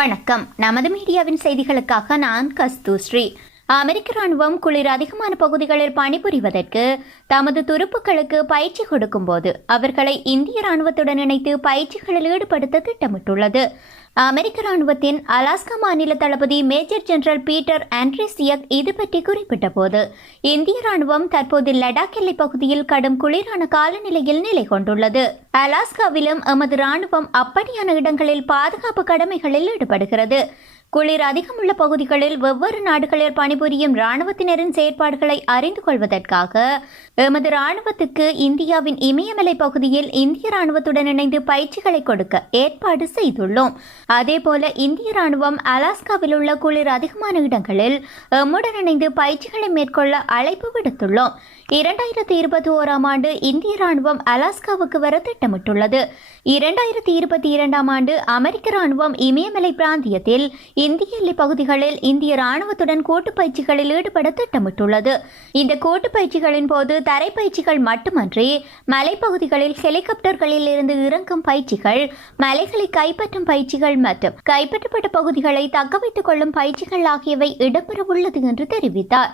வணக்கம். நமது மீடியாவின் செய்திகளுக்காக நான் கஸ்தூஸ்ரீ. அமெரிக்க ராணுவம் குளிர் அதிகமான பகுதிகளில் பணிபுரிவதற்கு தமது துருப்புக்களுக்கு பயிற்சி கொடுக்கும் போது அவர்களை இந்திய ராணுவத்துடன் இணைத்து பயிற்சிகளில் ஈடுபடுத்த திட்டமிட்டுள்ளது. அமெரிக்க ராணுவத்தின் அலாஸ்கா மாநில தளபதி மேஜர் ஜெனரல் பீட்டர் ஆண்ட்ரிசியக் இது பற்றி குறிப்பிட்ட போது, இந்திய ராணுவம் தற்போது லடாக் எல்லை பகுதியில் கடும் குளிரான காலநிலையில் நிலை கொண்டுள்ளது. அலாஸ்காவிலும் எமது ராணுவம் அப்படியான இடங்களில் பாதுகாப்பு கடமைகளில் ஈடுபடுகிறது. குளிர் அதிகமுள்ள பகுதிகளில் வெவ்வேறு நாடுகளில் பணிபுரியும் ராணுவத்தினரின் செயற்பாடுகளை அறிந்து கொள்வதற்காக எமது ராணுவத்துக்கு இந்தியாவின் இமயமலை பகுதியில் இந்திய ராணுவத்துடன் இணைந்து பயிற்சிகளை கொடுக்க ஏற்பாடு செய்துள்ளோம். அதேபோல இந்திய ராணுவம் அலாஸ்காவில் உள்ள குளிர் அதிகமான இடங்களில் எம்முடன் இணைந்து பயிற்சிகளை மேற்கொள்ள அழைப்பு விடுத்துள்ளோம். 2021 ஆண்டு இந்திய ராணுவம் அலாஸ்காவுக்கு வர திட்டமிட்டுள்ளது. 2022 ஆண்டு அமெரிக்க ராணுவம் இமயமலை பிராந்தியத்தில் இந்திய எல்லை பகுதிகளில் இந்திய ராணுவத்துடன் கூட்டு பயிற்சிகளில் ஈடுபட திட்டமிட்டுள்ளது. இந்த கூட்டு பயிற்சிகளின் போது தரைப்பயிற்சிகள் மட்டுமன்றி மலைப்பகுதிகளில் ஹெலிகாப்டர்களில் இருந்து இறங்கும் பயிற்சிகள், மலைகளை கைப்பற்றும் பயிற்சிகள் மற்றும் கைப்பற்றப்பட்ட பகுதிகளை தக்க வைத்துக் கொள்ளும் பயிற்சிகள் ஆகியவை இடம்பெற உள்ளது என்று தெரிவித்தார்.